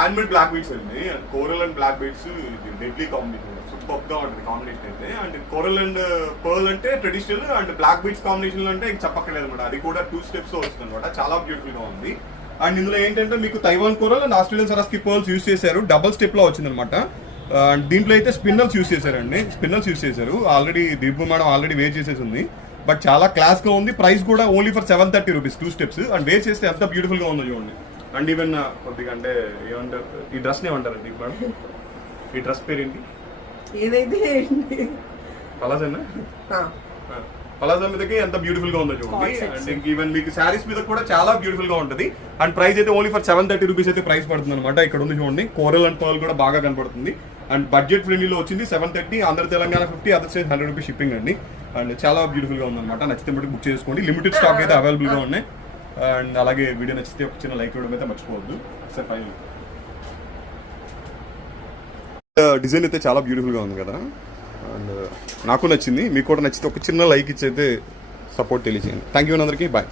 Handmade black beads అండి. And coral and black beads deadly combination, super గా ఉంటుంది combination అయితే. అండ్ కోరల్ అండ్ పర్ల్ అంటే traditional, and black beads combination అంటే ఇంక చెప్పక్కర్లేదు అనమాట. అది కూడా 2 steps వస్తుంది అనమాట. చాలా బ్యూటిఫుల్ గా ఉంది. అండ్ ఇందులో ఏంటంటే మీకు Taiwan coral and Australian Swarovski pearls use చేశారు. డబుల్ స్టెప్ లో వచ్చింది అనమాట. అండ్ దీంట్లో అయితే స్పిన్నల్స్ యూస్ చేశారండి. స్పిన్నల్స్ యూస్ చేశారు. Already Divya madam already wear చేసేసి ఉంది. బట్ చాలా క్లాస్ గా ఉంది. ప్రైస్ కూడా only for 730 rupees 2 steps. And wear చేస్తే ఎంత బ్యూటిఫుల్ గా ఉందో చూడండి. అండ్ ఈవెన్ కొద్దిగా అంటే ఏమంటారు, ఈ డ్రెస్ ఏమంటారండి మేడం? ఈ డ్రెస్ పేరేంటి? ఏదైతే పలాజానా? పలాజా మీదకి ఎంత బ్యూటిఫుల్ గా ఉందో చూడండి. అండ్ ఈవెన్ మీకు శారీస్ మీద కూడా చాలా బ్యూటిఫుల్ గా ఉంటుంది. అండ్ ప్రైస్ అయితే ఓన్లీ ఫర్ 730 రూపీస్ అయితే ప్రైస్ పడుతుంది అనమాట. ఇక్కడ ఉంది చూడండి, కోరల్ అండ్ పర్ల్ కూడా బాగా కనపడుతుంది. అండ్ బడ్జెట్ ఫ్రెండ్లీలో వచ్చింది 730. Andhra Telangana 50, other state 100 rupees shipping అండి. అండ్ చాలా బ్యూటిఫుల్ గా ఉందన్నమాట. నచ్చితే మటుకు బుక్ చేసుకోండి. లిమిటెడ్ స్టాక్ అయితే అవైలబుల్ గా ఉన్నాయి. అండ్ అలాగే వీడియో నచ్చితే ఒక చిన్న లైక్ ఇవ్వడం అయితే మర్చిపోవద్దు. సార్ ఫైనల్ డిజైన్ అయితే చాలా బ్యూటిఫుల్ గా ఉంది కదా. అండ్ నాకు నచ్చింది, మీకు కూడా నచ్చితే ఒక చిన్న లైక్ ఇచ్చి అయితే సపోర్ట్ తెలియజేయండి. థ్యాంక్ యూ అందరికీ. బాయ్.